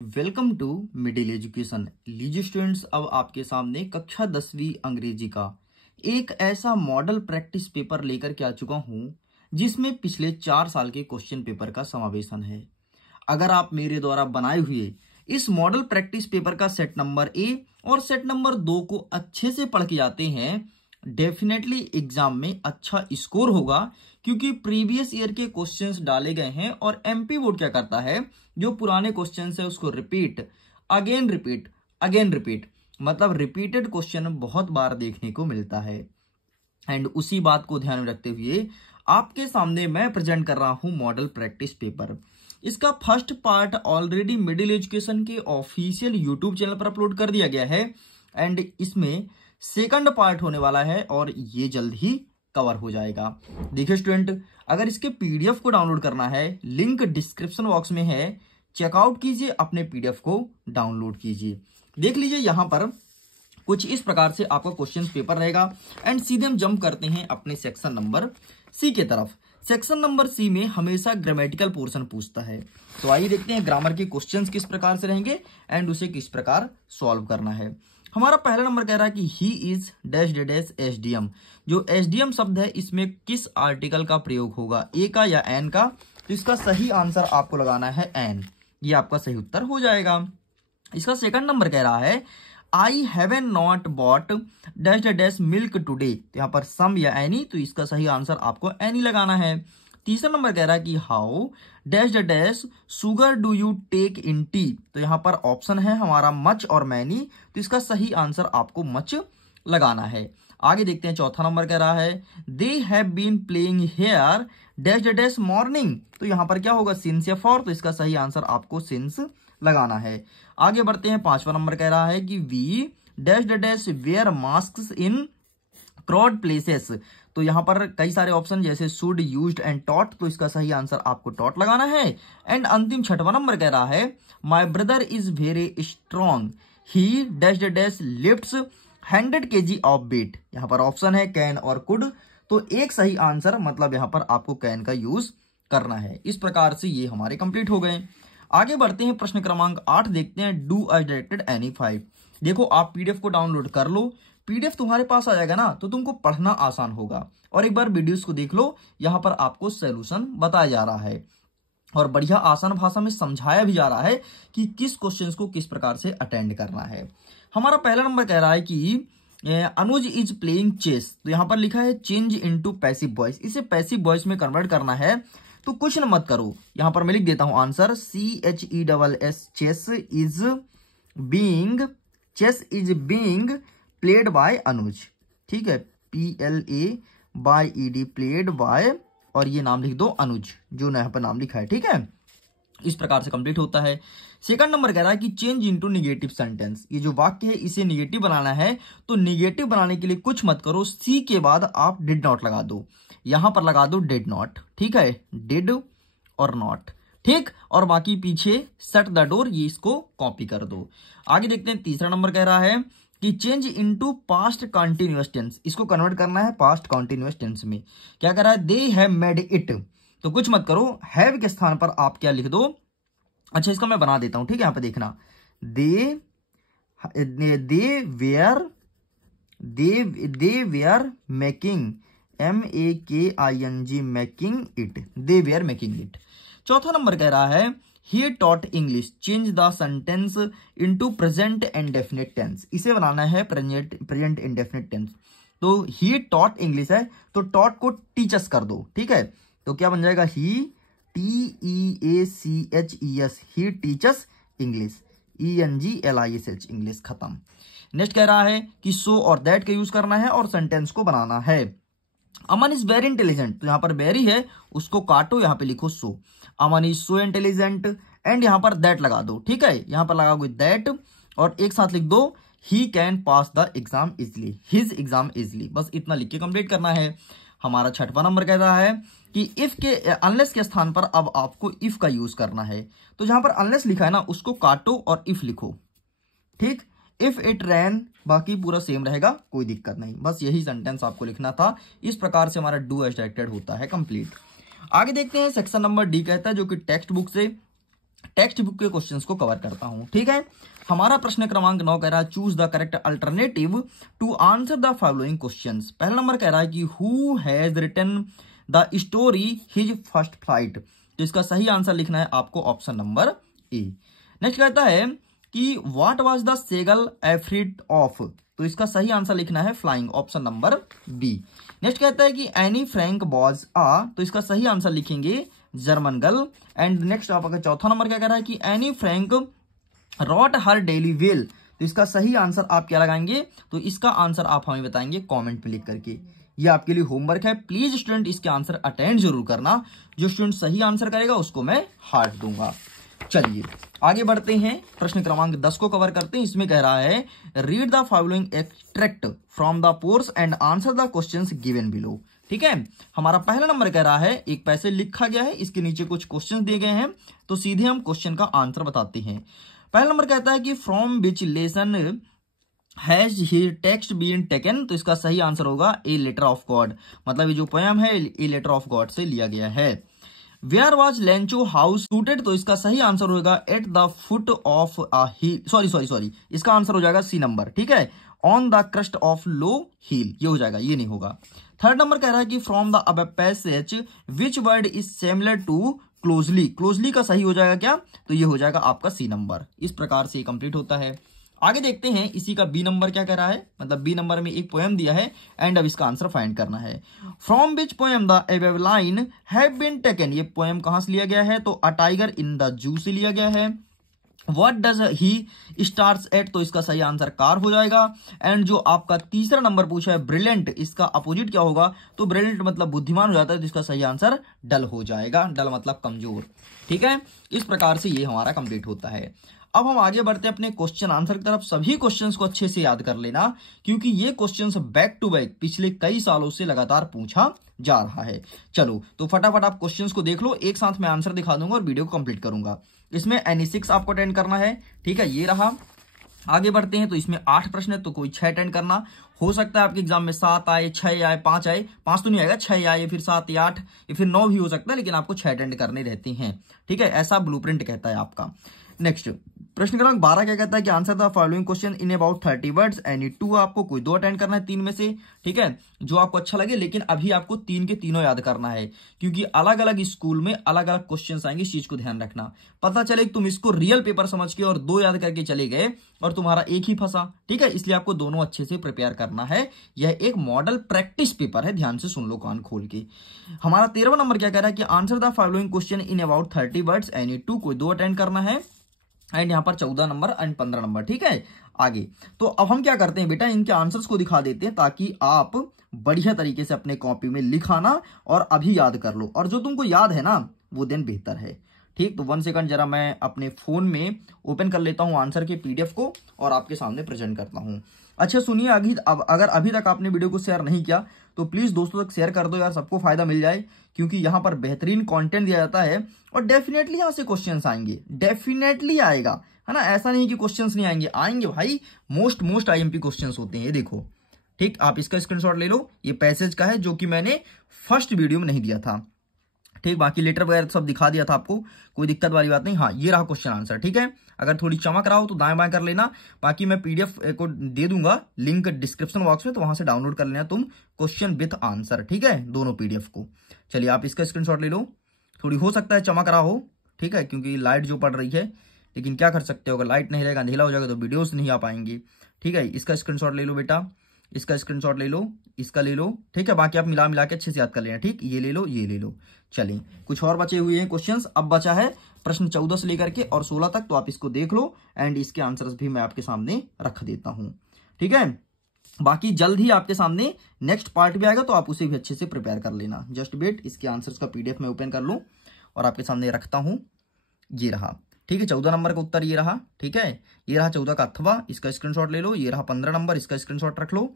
Welcome to middle education. लीजिए students, अब आपके सामने कक्षा 10वीं अंग्रेजी का एक ऐसा मॉडल प्रैक्टिस पेपर लेकर के आ चुका हूं जिसमें पिछले 4 साल के क्वेश्चन पेपर का समावेशन है। अगर आप मेरे द्वारा बनाए हुए इस मॉडल प्रैक्टिस पेपर का सेट नंबर ए और सेट नंबर 2 को अच्छे से पढ़ के जाते हैं, डेफिनेटली एग्जाम में अच्छा स्कोर होगा, क्योंकि प्रीवियस ईयर के क्वेश्चंस डाले गए हैं और एमपी बोर्ड क्या करता है, जो पुराने क्वेश्चंस है उसको रिपीट अगेन रिपीट मतलब रिपीटेड क्वेश्चन बहुत बार देखने को मिलता है। एंड उसी बात को ध्यान में रखते हुए आपके सामने मैं प्रेजेंट कर रहा हूं मॉडल प्रैक्टिस पेपर। इसका first part already middle education के ऑफिशियल यूट्यूब चैनल पर अपलोड कर दिया गया है एंड इसमें सेकंड पार्ट होने वाला है और ये जल्द ही कवर हो जाएगा। देखिए स्टूडेंट, अगर इसके पीडीएफ को डाउनलोड करना है, लिंक डिस्क्रिप्शन बॉक्स में है, चेकआउट कीजिए, अपने पीडीएफ को डाउनलोड कीजिए। देख लीजिए यहां पर कुछ इस प्रकार से आपका क्वेश्चन पेपर रहेगा एंड सीधे हम जंप करते हैं अपने सेक्शन नंबर सी के तरफ। सेक्शन नंबर सी में हमेशा ग्रामेटिकल पोर्शन पूछता है, तो आइए देखते हैं ग्रामर के क्वेश्चंस किस प्रकार से रहेंगे एंड उसे किस प्रकार सॉल्व करना है। हमारा पहला नंबर कह रहा है कि he is dash dash SDM. जो एसडीएम शब्द है इसमें किस आर्टिकल का प्रयोग होगा, ए का या एन का? तो इसका सही आंसर आपको लगाना है एन, ये आपका सही उत्तर हो जाएगा। इसका सेकंड नंबर कह रहा है I haven't not bought dash dash milk today. तो यहाँ पर सम या एनी, तो इसका सही आंसर आपको एनी लगाना है। तीसरा नंबर कह रहा है कि how dash dash sugar do you take in tea. तो यहाँ पर ऑप्शन है हमारा मच और मैनी, तो इसका सही आंसर आपको मच लगाना है। आगे देखते हैं, चौथा नंबर कह रहा है they have been playing here dash dash morning. तो यहाँ पर क्या होगा, सिंस या फॉर, तो इसका सही आंसर आपको सिंस लगाना है। आगे बढ़ते हैं, पांचवा नंबर कह रहा है कि we dash dash wear mask in crowd places. तो यहां पर कई सारे ऑप्शन जैसे शुड, यूज्ड एंड टॉट, तो इसका सही आंसर आपको टॉट लगाना है। एंड अंतिम छठवां नंबर कह रहा है my brother is very strong he dash dash lifts 100 kg of weight. यहाँ पर ऑप्शन है कैन और कुड, तो एक सही आंसर मतलब यहाँ पर आपको कैन का यूज करना है। इस प्रकार से ये हमारे कंप्लीट हो गए। आगे बढ़ते हैं, प्रश्न क्रमांक 8 देखते हैं, डू एज डायरेक्टेड एनी 5। देखो आप पीडीएफ को डाउनलोड कर लो, पीडीएफ तुम्हारे पास आ जाएगा ना, तो तुमको पढ़ना आसान होगा। और एक बार वीडियोस को देख लो, यहाँ पर आपको सॉल्यूशन बताया जा रहा है और बढ़िया आसान भाषा में समझाया भी जा रहा है कि किस क्वेश्चंस को किस प्रकार से अटेंड करना है। हमारा पहला नंबर कह रहा है कि अनुज इज प्लेइंग चेस। तो यहाँ पर लिखा है चेंज इनटू पैसिव वॉइस, इसे पैसिव वॉइस में कन्वर्ट करना है, तो कुछ न मत करो। यहां पर मैं लिख देता हूं answer, CHESS chess is being played by Anuj. ठीक है, PLAYED प्लेड बाय, और ये नाम लिख दो अनुज, जो यहाँ पर नाम लिखा है। ठीक है, इस प्रकार से कंप्लीट होता है। सेकंड नंबर कह रहा है कि चेंज इनटू निगेटिव सेंटेंस। ये जो वाक्य है इसे निगेटिव बनाना है, तो निगेटिव बनाने के लिए कुछ मत करो, सी के बाद आप डिड नॉट लगा दो। यहां पर लगा दो डिड नॉट, ठीक है, डिड और नॉट, ठीक, और बाकी पीछे शट द डोर, ये इसको कॉपी कर दो। आगे देखते हैं, तीसरा नंबर कह रहा है कि change into past continuous tense, इसको कन्वर्ट करना है पास्ट कंटिन्यूअस टेंस में। क्या कर रहा है, दे हैव मेड इट, तो कुछ मत करो, हैव के स्थान पर आप क्या लिख दो, अच्छा इसका मैं बना देता हूं, ठीक है, यहां पे देखना, they were making MEKING making it, they were making it. चौथा नंबर कह रहा है he taught English, change the sentence into present indefinite tense, इसे बनाना है प्रेजेंट इंडेफिनिट टेंस। तो ही टॉट इंग्लिश है, तो टॉट को टीचर्स कर दो, ठीक है, तो क्या बन जाएगा, ही TEACHES, ही टीचर्स इंग्लिश, ENGLISH इंग्लिश, खत्म। नेक्स्ट कह रहा है कि सो और दैट का यूज करना है और सेंटेंस को बनाना है। अमन इज वेरी इंटेलिजेंट, तो यहां पर वेरी है, उसको काटो, यहां पे लिखो सो, अमन इज सो इंटेलिजेंट, एंड यहां पर दैट लगा दो, ठीक है, यहां पर लगा विद दैट, और एक साथ लिख दो he can pass the exam easily, his exam easily, बस इतना लिख के कंप्लीट करना है। हमारा छठवां नंबर कह रहा है कि इफ के अनलेस के स्थान पर अब आपको इफ का यूज करना है, तो जहां पर अनलेस लिखा है ना उसको काटो और इफ लिखो, ठीक, इफ इट रैन, बाकी पूरा सेम रहेगा, कोई दिक्कत नहीं, बस यही सेंटेंस आपको लिखना था। इस प्रकार से हमारा डू एज डायरेक्टेड होता है कंप्लीट। आगे देखते हैं, सेक्शन नंबर डी कहता है, जो कि टेक्स्ट बुक से टेक्स्ट बुक के क्वेश्चंस को कवर करता हूं। ठीक है, हमारा प्रश्न क्रमांक 9 कह रहा है choose the correct alternative to answer the following questions. पहला नंबर कह रहा है कि who has written the story his first flight, तो इसका सही आंसर लिखना है आपको ऑप्शन नंबर ए। नेक्स्ट कहता है कि what was the seagull afraid of, तो इसका सही आंसर लिखना है flying, option number B. Next कहता है कि एनी फ्रैंक वॉज आ, तो इसका सही आंसर लिखेंगे जर्मन गर्ल। एंड नेक्स्ट आपका चौथा नंबर क्या कह रहा है कि एनी फ्रैंक रॉट हर डेली वेल, तो इसका सही आंसर आप क्या लगाएंगे, तो इसका आंसर आप हमें बताएंगे कमेंट पे लिख करके। ये आपके लिए होमवर्क है, प्लीज स्टूडेंट इसके आंसर अटेंड जरूर करना। जो स्टूडेंट सही आंसर करेगा उसको मैं हार्ट दूंगा। चलिए आगे बढ़ते हैं, प्रश्न क्रमांक 10 को कवर करते हैं। इसमें कह रहा है read the following extract from the pores and answer the questions given below. ठीक है, हमारा पहला नंबर कह रहा है एक पैसे लिखा गया है, इसके नीचे कुछ क्वेश्चंस दिए गए हैं, तो सीधे हम क्वेश्चन का आंसर बताते हैं। पहला नंबर कहता है कि from which lesson has he text been taken, तो इसका सही आंसर होगा ए लेटर ऑफ गॉड, मतलब ये जो पोयम है ए लेटर ऑफ गॉड से लिया गया है। Where was Lencho house situated, तो इसका सही आंसर होगा at the foot of a hill, sorry इसका आंसर हो जाएगा सी नंबर। ठीक है, on the crest of low hill, ये हो जाएगा, ये नहीं होगा। थर्ड नंबर कह रहा है कि from the above passage which word is similar to closely, closely का सही हो जाएगा क्या, तो ये हो जाएगा आपका सी नंबर। इस प्रकार से कंप्लीट होता है। आगे देखते हैं इसी का बी नंबर क्या कह रहा है, मतलब बी नंबर में एक पोएम दिया है एंड अब इसका आंसर फाइंड करना है। From which poem the above line have been taken, ये पोएम कहां से लिया गया है, तो a tiger in the zoo से लिया गया है। What does he stares at, तो इसका सही आंसर कार हो जाएगा। एंड जो आपका तीसरा नंबर पूछा है ब्रिलियंट, इसका अपोजिट क्या होगा, तो ब्रिलियंट मतलब बुद्धिमान हो जाता है, तो इसका सही आंसर डल हो जाएगा, डल मतलब कमजोर। ठीक है, इस प्रकार से ये हमारा कंप्लीट होता है। अब हम आगे बढ़ते हैं अपने क्वेश्चन आंसर की तरफ। सभी क्वेश्चंस को अच्छे से याद कर लेना, क्योंकि ये क्वेश्चंस बैक टू बैक पिछले कई सालों से लगातार पूछा जा रहा है। चलो तो फटाफट आप क्वेश्चंस को देख लो, एक साथ मैं आंसर दिखा दूंगा और वीडियो को कंप्लीट करूंगा। इसमें एनी 6 आपको अटेंड करना है। ठीक है, ये रहा। आगे बढ़ते हैं, तो इसमें 8 प्रश्न है, तो कोई 6 अटेंड करना। हो सकता है आपके एग्जाम में 7 आए, 6 आए, 5 आए, 5 तो नहीं आएगा, 6 आए, फिर 7 या 8 या फिर 9 भी हो सकता है, लेकिन आपको 6 अटेंड करने रहते हैं। ठीक है, ऐसा ब्लूप्रिंट कहता है आपका। नेक्स्ट प्रश्न क्रमांक 12 क्या कहता है कि answer the following question in about 30 words, any 2 आपको कोई 2 अटेंड करना है 3 में से। ठीक है, जो आपको अच्छा लगे, लेकिन अभी आपको 3 के तीनों याद करना है, क्योंकि अलग अलग स्कूल में अलग अलग क्वेश्चंस आएंगे, इस चीज को ध्यान रखना। पता चले तुम इसको रियल पेपर समझ के और 2 याद करके चले गए और तुम्हारा एक ही फंसा। ठीक है, इसलिए आपको दोनों अच्छे से प्रिपेयर करना है। यह एक मॉडल प्रैक्टिस पेपर है, ध्यान से सुन लो कान खोल के। हमारा 13वां नंबर क्या कह रहा है कि answer the following question in about 30 words, any 2 कोई 2 अटेंड करना है। एंड यहाँ पर 14 नंबर एंड 15 नंबर। ठीक है, आगे तो अब हम क्या करते हैं बेटा, इनके आंसर्स को दिखा देते हैं ताकि आप बढ़िया तरीके से अपने कॉपी में लिखाना और अभी याद कर लो, और जो तुमको याद है ना वो दिन बेहतर है। ठीक, तो 1 सेकंड जरा मैं अपने फोन में ओपन कर लेता हूं आंसर के पीडीएफ को और आपके सामने प्रेजेंट करता हूं। अच्छा सुनिए, अगर अभी तक आपने वीडियो को शेयर नहीं किया तो प्लीज दोस्तों तक शेयर कर दो यार, सबको फायदा मिल जाए, क्योंकि यहाँ पर बेहतरीन कंटेंट दिया जाता है और डेफिनेटली यहाँ से क्वेश्चंस आएंगे, डेफिनेटली आएगा, है ना। ऐसा नहीं कि क्वेश्चंस नहीं आएंगे, आएंगे भाई। मोस्ट आईएमपी क्वेश्चंस होते हैं, ये देखो। ठीक, आप इसका स्क्रीनशॉट ले लो, ये पैसेज का है जो कि मैंने फर्स्ट वीडियो में नहीं दिया था। ठीक, बाकी लेटर वगैरह सब दिखा दिया था आपको, कोई दिक्कत वाली बात नहीं। हाँ, ये रहा क्वेश्चन आंसर। ठीक है, अगर थोड़ी चमक रहा हो तो दाएं बाएं कर लेना, बाकी मैं पीडीएफ को दे दूंगा लिंक डिस्क्रिप्शन बॉक्स में, तो वहां से डाउनलोड कर लेना तुम क्वेश्चन विथ आंसर। ठीक है, दोनों पीडीएफ को। चलिए आप इसका स्क्रीनशॉट ले लो, थोड़ी हो सकता है चमक रहा हो, ठीक है, क्योंकि लाइट जो पड़ रही है, लेकिन क्या कर सकते हो, अगर लाइट नहीं रहेगा, अंधेला हो जाएगा तो वीडियोस नहीं आ पाएंगे। ठीक है, इसका स्क्रीनशॉट ले लो बेटा, इसका स्क्रीनशॉट ले लो, इसका ले लो। ठीक है, बाकी आप मिला के अच्छे से याद कर लेना। ठीक, ये ले लो, ये ले लो। चलिए कुछ और बचे हुए हैं क्वेश्चंस, अब बचा है प्रश्न 14 से लेकर के और 16 तक, तो आप इसको देख लो एंड इसके आंसर्स भी मैं आपके सामने रख देता हूं। ठीक है, बाकी जल्द ही आपके सामने नेक्स्ट पार्ट भी आएगा, तो आप उसे भी अच्छे से प्रिपेयर कर लेना। जस्ट वेट, इसके आंसर्स का पीडीएफ में ओपन कर लो और आपके सामने रखता हूं। ये रहा। ठीक है, 14 नंबर का उत्तर ये रहा। ठीक है, ये रहा 14 का अथवा, इसका स्क्रीनशॉट ले लो। ये रहा 15 नंबर, इसका स्क्रीनशॉट रख लो।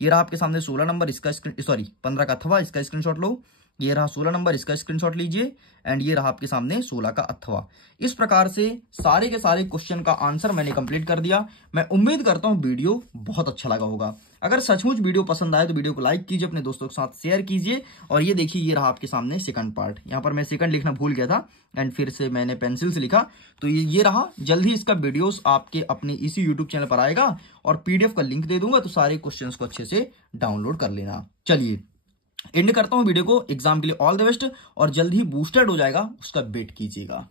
ये रहा आपके सामने 16 नंबर, इसका 15 का अथवा, इसका स्क्रीनशॉट लो। ये रहा 16 नंबर, इसका स्क्रीनशॉट लीजिए। एंड ये रहा आपके सामने 16 का अथवा। इस प्रकार से सारे के सारे क्वेश्चन का आंसर मैंने कंप्लीट कर दिया। मैं उम्मीद करता हूं वीडियो बहुत अच्छा लगा होगा। अगर सचमुच वीडियो पसंद आए तो वीडियो को लाइक कीजिए, अपने दोस्तों के साथ शेयर कीजिए। और ये देखिए, ये रहा आपके सामने सेकंड पार्ट। यहाँ पर मैं सेकंड लिखना भूल गया था एंड फिर से मैंने पेंसिल से लिखा, तो ये रहा। जल्द ही इसका वीडियोस आपके अपने इसी यूट्यूब चैनल पर आएगा और पीडीएफ का लिंक दे दूंगा, तो सारे क्वेश्चंस को अच्छे से डाउनलोड कर लेना। चलिए एंड करता हूं वीडियो को। एग्जाम के लिए ऑल द बेस्ट, और जल्द ही बूस्टर्ड हो जाएगा, उसका वेट कीजिएगा।